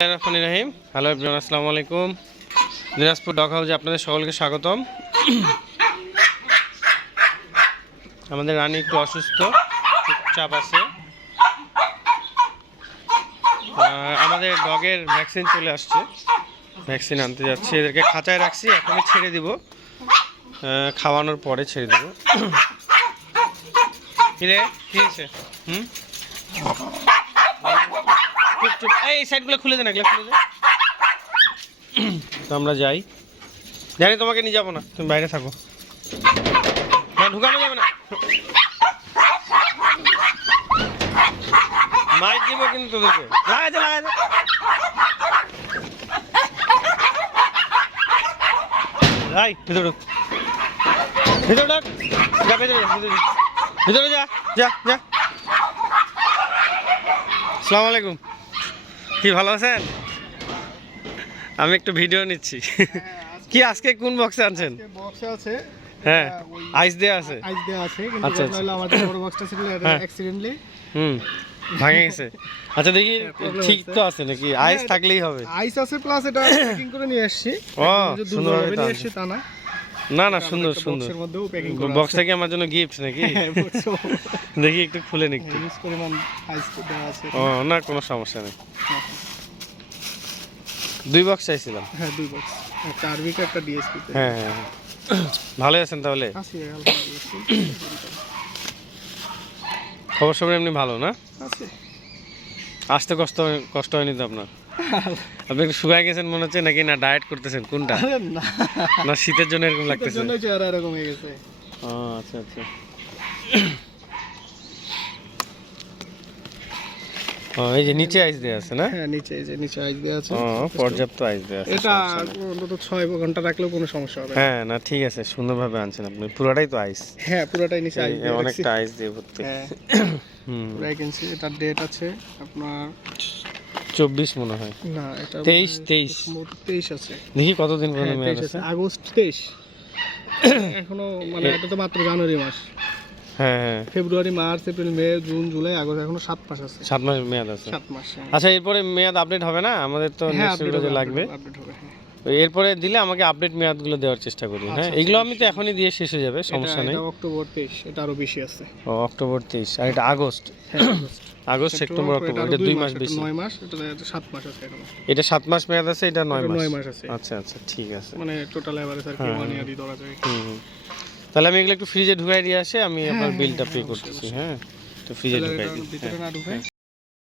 রাহিম। Hello everyone, আসসালামু আলাইকুম। Dinajpur dog হাউসে আপনাদের সকলকে স্বাগতম। আমাদের রানী একটু অসুস্থ একটু চাপ আছে আমাদের ডগের ভ্যাকসিন চলে আসছে। ভ্যাকসিন আনতে যাচ্ছি। এদেরকে খাঁচায় রাখছি, এখনই ছেড়ে দিব। খাওয়ানোর পরে ছেড়ে দিব। কি রে, কি হয়েছে? হুম? সাইডগুলো খুলে দেন খুলে দেন। তো আমরা যাই। জানি তোমাকে নিয়ে যাব না, তুমি বাইরে থাকো। না, ঢুকানো যাবে না। মাইক দিব কিন্তু তোদেরকে। লাগাই দে লাগাই দে। যাই ভিতরে ঢুক। ভিতরে ঢুক। যা, ভিতরে ভিতরে। ভিতরে যা যা যা। আসসালামু আলাইকুম। কি ভালো আছেন? আমি একটু ভিডিও নিচ্ছি। কি আজকে কোন বক্সে আনছেন? বক্সে আছে হ্যাঁ আইস দেয়া আছে। আইস দেওয়া আছে কিন্তু আচ্ছা, হলো আমাদের বড় বক্সটা ছিল এটা হ্যাঁ। অ্যাক্সিডেন্টলি হুম ভাঙে গেছে। আচ্ছা দেখি ঠিক তো আছে নাকি? আইস হ্যাঁ, থাকলেই হবে। আইস আছে প্লাস এটা প্যাকিং করে নিয়ে আসছি। ও দুর্বলভাবে তো নিয়ে আসছি তা না। না না সুন্দর সুন্দর। বক্সের মধ্যেও বক্সটা কি আমার জন্য গিফট নাকি? হ্যাঁ দেখি একটু খুলে পরিমাণ আইস আছে। ও না কোনো সমস্যা নেই। দুই বক্স চাইছিলাম। হ্যাঁ দুই বক্স একটা আরবিকে একটা ডিএসপি হ্যাঁ হ্যাঁ হ্যাঁ। ভালো আছেন তাহলে? আছি খবর সবর এমনি ভালো না? আছে। আসতে কষ্ট হয়- কষ্ট হয়নি তো আপনার? আপনি একটু শুকায় গেছেন মনে হচ্ছে নাকি না ডায়েট করতেছেন? কোনটা? না। না শীতের জন্য এরকম লাগতেছে? জন্য এরকম হয়ে গেছে। ও আচ্ছা আচ্ছা। ও এই যে নিচে আইস দেয়া আছে না? হ্যাঁ নিচে এই যে নিচে আইস দেওয়া আছে। ও পর্যাপ্ত আইস দেয়া আছে এটা অন্তত ছয় ঘণ্টা রাখলেও কোনো সমস্যা হবে হ্যাঁ না ঠিক আছে সুন্দরভাবে আনছেন আপনি। পুরোটাই তো আইস হ্যাঁ পুরোটাই নিচে আইস দিয়ে। অনেকটা আইস দিয়ে ভর্তি। হ্যাঁ। হুম। এটার ডেট আছে আপনার চব্বিশ মনে হয়। না এটা তেইশ, তেইশ। তেইশ আছে। দেখি কতদিন হ্যাঁ পর্যন্ত মেয়াদ আছে? আছে আগস্ট তেইশ। এখনও মানে এটা তো মাত্র জানুয়ারি মাস। হ্যাঁ হ্যাঁ। February March April May June July August এখনও সাত মাস আছে। সাত মাস মেয়াদ আছে। সাত মাস হ্যাঁ। আচ্ছা এরপরে মেয়াদ আপডেট হবে না? আমাদের তো হ্যাঁ নেক্সট ভিডিওতে লাগবে। হবে, হ্যাঁ। এরপরে দিলে আমাকে আপডেট মেয়াদগুলো দেওয়ার চেষ্টা করি হ্যাঁ? আচ্ছা, এগুলো আমি তো এখনই দিয়ে শেষ হয়ে যাবে সমস্যা এটা- নেই অক্টোবর তেইশ এটা আরও বেশি আছে। ও অক্টোবর তেইশ আর এটা আগস্ট। হ্যাঁ আগস্ট। সেপ্টেম্বর অক্টোবর এটা দুই মাস বেশি। নয় মাস এটা সাত মাস আছে এটা সাত মাস মেয়াদ আছে এটা নয় মাস। নয় মাস আছে। আচ্ছা আচ্ছা ঠিক আছে। মানে টোটাল এভারেজ আর কি হ্যাঁ, ওয়ান হ্যাঁ। ইয়ারই ধরা যায়। হুম। তাহলে আমি এগুলো একটু ফ্রিজে ঢুকাই দিয়ে আসে আমি আপনার বিলটা পে করতেছি হ্যাঁ তো ফ্রিজে ঢুকাই দিই